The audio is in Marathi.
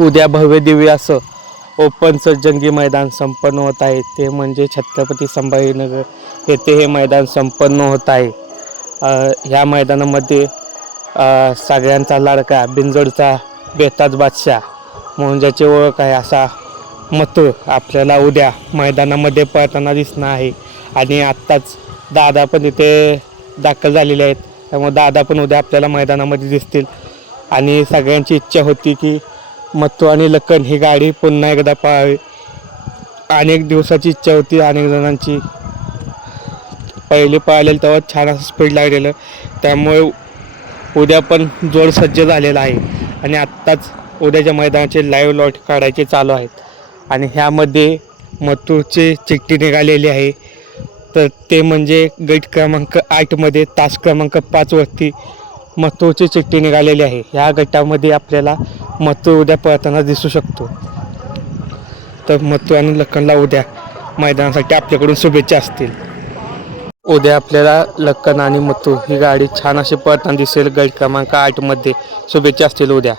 उद्या भव्य दिव्य असं ओपनचं जंगी मैदान संपन्न होत आहे. ते म्हणजे छत्रपती संभाजीनगर येथे हे मैदान संपन्न होत आहे. ह्या मैदानामध्ये सगळ्यांचा लाडका बिंजोडचा बेताज बादशाह म्हणून ज्याची ओळख आहे असा मथुर आपल्याला उद्या मैदानामध्ये पळताना दिसणार आहे. आणि आत्ताच दादा पण इथे दाखल झालेले आहेत, त्यामुळे दादा पण उद्या आपल्याला मैदानामध्ये दिसतील. आणि सगळ्यांची इच्छा होती की मथू आणि लखन ही गाडी पुन्हा एकदा पळावी. अनेक दिवसाची इच्छा होती अनेक जणांची. पहिले पळालेलं तेव्हा छान असं स्पीड लागलेलं, त्यामुळे उद्या पण जोर सज्ज झालेला आहे. आणि आत्ताच उद्याच्या मैदानाचे लाईव्ह लॉट काढायचे चालू आहेत. आणि ह्यामध्ये मथुरची चिठ्ठी निघालेली आहे. तर ते म्हणजे गट क्रमांक 8मध्ये तास क्रमांक 5वरती मथुरची चिठ्ठी निघालेली आहे. ह्या गटामध्ये आपल्याला मथुर उद्या पळताना दिसू शकतो. तर मथुर आणि लखनला उद्या मैदानासाठी आपल्याकडून शुभेच्छा असतील. उद्या आपल्याला लखन आणि मथुर ही गाडी छान अशी पळताना दिसेल गट क्रमांक 8मध्ये. शुभेच्छा असतील उद्या.